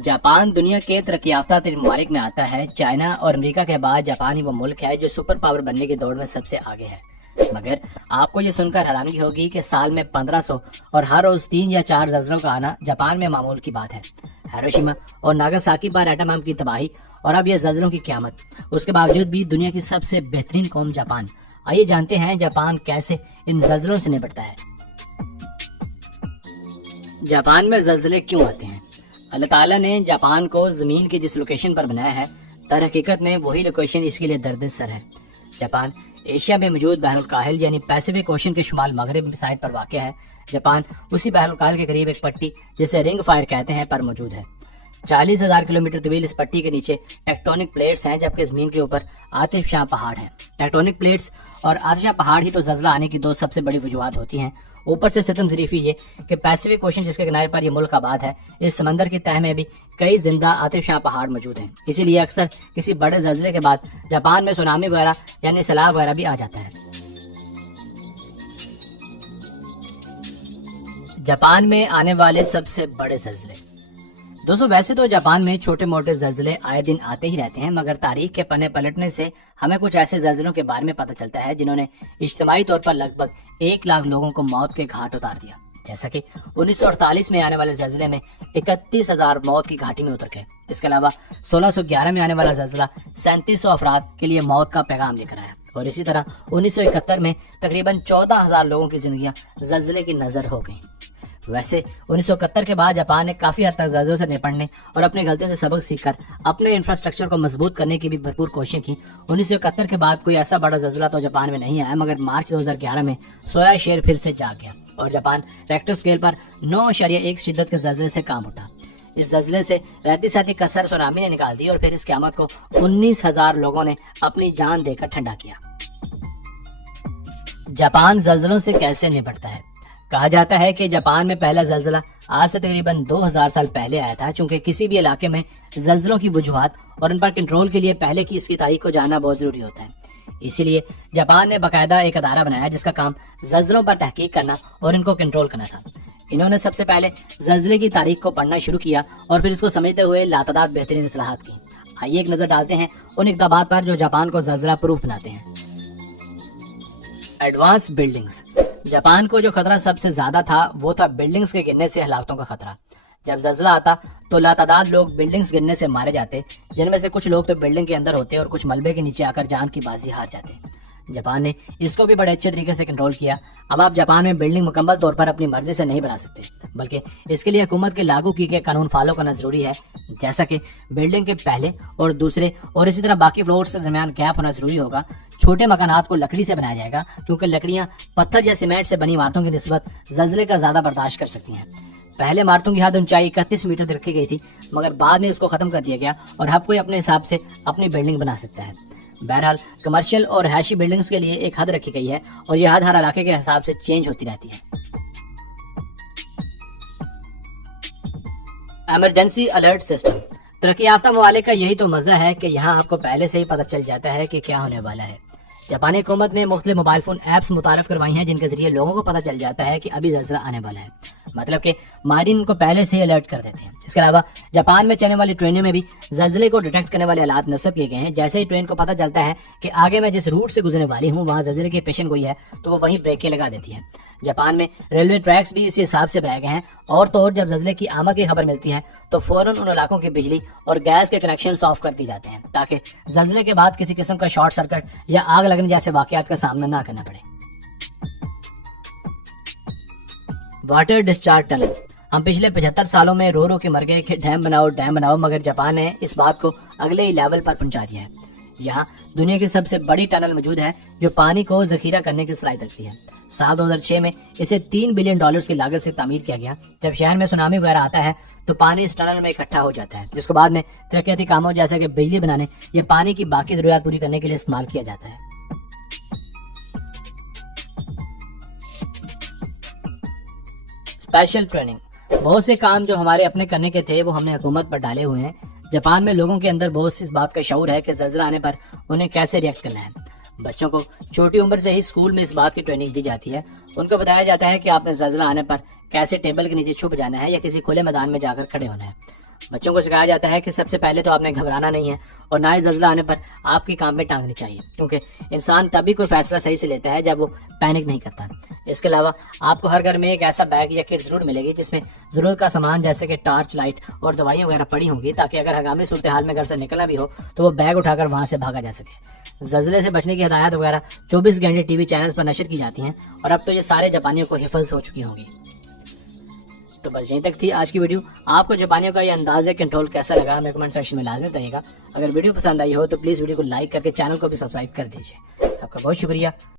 Japan दुनिया के तरक्की याफ्ता तरीन ममालिक में आता है। चाइना और अमेरिका के बाद जापान ही वो मुल्क है जो सुपर पावर बनने की दौड़ में सबसे आगे है। मगर आपको ये सुनकर हैरानगी होगी कि साल में 1500 और हर रोज 3 या 4 ज़लज़लों का आना जापान में मामूल की बात है। हिरोशिमा और नागासाकी पर एटम बम की तबाही और अब ये ज़लज़लों की क़यामत, उसके बावजूद भी दुनिया की सबसे बेहतरीन कौम जापान। आइए जानते हैं जापान कैसे इन ज़लज़लों से निपटता है। जापान में ज़लज़ले क्यों आते हैं? अल्लाह ताला ने जापान को ज़मीन की जिस लोकेशन पर बनाया है, दर हकीकत में वही लोकेशन इसके लिए दर्द-ए-सर है। जापान एशिया में मौजूद बहरुल काहिल यानी पैसिफिक ओशन के शुमाल मगरब साइड पर वाक़ है। जापान उसी बहरुल काहिल के करीब एक पट्टी जिसे रिंग फायर कहते हैं पर मौजूद है। 40,000 किलोमीटर तवील इस पट्टी के नीचे टेक्टोनिक प्लेट्स हैं, जबकि ज़मीन के ऊपर आतिशफ़शां पहाड़ हैं। टेक्टोनिक प्लेट्स और आतिशफ़शां पहाड़ ही तो ज़लज़ला आने की दो सबसे बड़ी वजूहात होती हैं। ऊपर से सितम ज़रीफ़ी ये कि पैसिफिक ओशन जिसके किनारे पर यह मुल्क आबाद है, इस समंदर की तह में भी कई जिंदा आतिशफ़शां पहाड़ मौजूद हैं। इसीलिए अक्सर किसी बड़े ज़लज़ले के बाद जापान में सुनामी वगैरह यानी सैलाब वगैरह भी आ जाता है। जापान में आने वाले सबसे बड़े ज़लज़ले। दोस्तों, वैसे तो जापान में छोटे मोटे ज़लज़ले आए दिन आते ही रहते हैं, मगर तारीख के पन्ने पलटने से हमें कुछ ऐसे ज़लज़लों के बारे में पता चलता है जिन्होंने इज्तिमाई तौर पर लगभग 1 लाख लोगों को मौत के घाट उतार दिया। जैसा कि 1948 में आने वाले ज़लज़ले में 31,000 मौत की घाटी में उतर गए। इसके अलावा 1611 में आने वाला ज़लज़ला 3700 अफराद के लिए मौत का पैगाम लेकर आया। और इसी तरह 1971 में तकरीबन 14,000 लोगों की जिंदगियां ज़लज़ले की नज़र हो गईं। वैसे 1971 के बाद जापान ने काफी हद तक ज़लज़लों से निपटने और अपनी गलतियों से सबक सीखकर अपने इंफ्रास्ट्रक्चर को मजबूत करने की भी भरपूर कोशिशें की। 1971 के बाद कोई ऐसा बड़ा ज़लज़ला तो जापान में नहीं आया, मगर मार्च 2011 में सोया शेर फिर से जाग गया और जापान रेक्टर स्केल पर 9.1 शिद्दत के ज़लज़ले से काम उठा। इस ज़लज़ले से रहती सहती कसर सुनामी ने निकाल दी और फिर इस क़यामत को 19,000 लोगों ने अपनी जान देकर ठंडा किया। जापान ज़लज़लों से कैसे निपटता है? कहा जाता है कि जापान में पहला ज़लज़ला आज से तकरीबन 2000 साल पहले आया था। चूंकि किसी भी इलाके में ज़लज़लों की वजूहात और उन पर कंट्रोल के लिए पहले की इसकी तारीख को जानना बहुत ज़रूरी होता है। इसीलिए जापान ने बाकायदा एक अदारा बनाया जिसका काम ज़लज़लों पर तहकीक करना और इनको कंट्रोल करना था। इन्होंने सबसे पहले ज़लज़ले की तारीख को पढ़ना शुरू किया और फिर इसको समझते हुए लातादाद बेहतरीन इस्लाहात की। आइए एक नज़र डालते हैं उन इक़दामात पर जो जापान को ज़लज़ला प्रूफ बनाते हैं। Advance buildings. जापान को जो खतरा सबसे ज्यादा था वो था बिल्डिंग्स के गिरने से हलाकतों का खतरा। जब ज़लज़ला आता तो लातादाद लोग बिल्डिंग्स गिरने से मारे जाते, जिनमें से कुछ लोग तो बिल्डिंग के अंदर होते और कुछ मलबे के नीचे आकर जान की बाजी हार जाते। जापान ने इसको भी बड़े अच्छे तरीके से कंट्रोल किया। अब आप जापान में बिल्डिंग मुकम्मल तौर पर अपनी मर्जी से नहीं बना सकते, बल्कि इसके लिए हुकूमत के लागू किए गए कानून फॉलो करना जरूरी है। जैसा कि बिल्डिंग के पहले और दूसरे और इसी तरह बाकी फ्लोर्स के दरमियान गैप होना जरूरी होगा। छोटे मकानात को लकड़ी से बनाया जाएगा, क्योंकि लकड़ियां पत्थर या सीमेंट से बनी इमारतों की निस्बत ज़लज़ले का ज्यादा बर्दाश्त कर सकती हैं। पहले इमारतों की हद ऊंचाई 31 मीटर रखी गई थी, मगर बाद में इसको खत्म कर दिया गया और हर कोई अपने हिसाब से अपनी बिल्डिंग बना सकता है। बहरहाल कमर्शियल और रहायशी बिल्डिंग्स के लिए एक हद रखी गई है और यह हद हर इलाके के हिसाब से चेंज होती रहती है। Emergency alert system. तरक्की याफ्ता ममालिक का यही तो मजा है कि यहाँ आपको पहले से ही पता चल जाता है कि क्या होने वाला है। जापानी हुकूमत ने मुख्तलिफ मोबाइल फोन ऐप्स मुतारफ करवाई हैं जिनके जरिए लोगों को पता चल जाता है कि अभी ज़लज़ला आने वाला है। मतलब कि माहिरीन उनको पहले से ही अलर्ट कर देते हैं। इसके अलावा जापान में चलने वाली ट्रेनों में भी ज़लज़ले को डिटेक्ट करने वाले आलात नस्ब किए गए हैं। जैसे ही ट्रेन को पता चलता है कि आगे मैं जिस रूट से गुजरने वाली हूँ वहाँ ज़लज़ले की पेशन गोई है, तो वो वहीं ब्रेकें लगा देती है। जापान में रेलवे ट्रैक्स भी इसी हिसाब से बनाए गए हैं। और तो और जब ज़लज़ले की आमद की खबर मिलती है तो फौरन उन इलाकों की बिजली और गैस के कनेक्शन ऑफ कर दिए जाते हैं, ताकि ज़लज़ले के बाद किसी किस्म का शॉर्ट सर्किट या आग लगने जैसे वाकयात का सामना ना करना पड़े। Water discharge tunnel. हम पिछले 75 सालों में रो के मर गए कि डैम बनाओ, मगर जापान ने इस बात को अगले ही लेवल पर पहुंचा दिया है। यहाँ दुनिया की सबसे बड़ी टनल मौजूद है जो पानी को जखीरा करने की सलाहियत रखती है। साल 2006 में इसे $3 बिलियन की लागत से तामीर किया गया। जब शहर में सुनामी वगैरह आता है तो पानी इस टनल में इकट्ठा हो जाता है, जिसको बाद में तरक्याती कामों जैसे कि बिजली बनाने या पानी की बाकी जरूरियात पूरी करने के लिए इस्तेमाल किया जाता है। Special training. बहुत से काम जो हमारे अपने करने के थे वो हमने हुकूमत पर डाले हुए हैं। जापान में लोगों के अंदर बहुत सी इस बात का शऊर है कि ज़लज़ला आने पर उन्हें कैसे रिएक्ट करना है। बच्चों को छोटी उम्र से ही स्कूल में इस बात की ट्रेनिंग दी जाती है। उनको बताया जाता है कि आपने ज़लज़ला आने पर कैसे टेबल के नीचे छुप जाना है या किसी खुले मैदान में जाकर खड़े होना है। بچوں کو سکھایا جاتا ہے کہ سب سے پہلے تو آپ نے گھبرانا نہیں ہے اور نہ ہی زلزلہ آنے پر آپ کی کام میں ٹانگنی چاہیے، کیونکہ انسان تبھی کوئی فیصلہ صحیح سے لیتا ہے جب وہ پینک نہیں کرتا۔ اس کے علاوہ آپ کو ہر گھر میں ایک ایسا بیگ یا کٹ ضرور ملے گی جس میں ضرورت کا سامان جیسے کہ ٹارچ لائٹ اور دوائیاں وغیرہ پڑی ہوں گی، تاکہ اگر ہنگامی صورتحال میں گھر سے نکلنا بھی ہو تو وہ بیگ اٹھا کر وہاں سے بھاگا جا سکے۔ زلزلے سے بچنے کی ہدایات وغیرہ 24 گھنٹے ٹی وی چینلز پر نشر کی جاتی ہیں، اور اب تو یہ سارے جاپانیوں کو حفظ ہو چکی ہوں گی۔ تو بس یہیں تک تھی آج کی ویڈیو۔ آپ کو جاپانیوں کا یہ انداز کنٹرول کیسا لگا ہمیں کمنٹ سیکشن میں لازمی بتائیے گا۔ اگر ویڈیو پسند آئی ہو تو پلیز ویڈیو کو لائک کر کے چینل کو بھی سبسکرائب کر دیجیے۔ آپ کا بہت شکریہ۔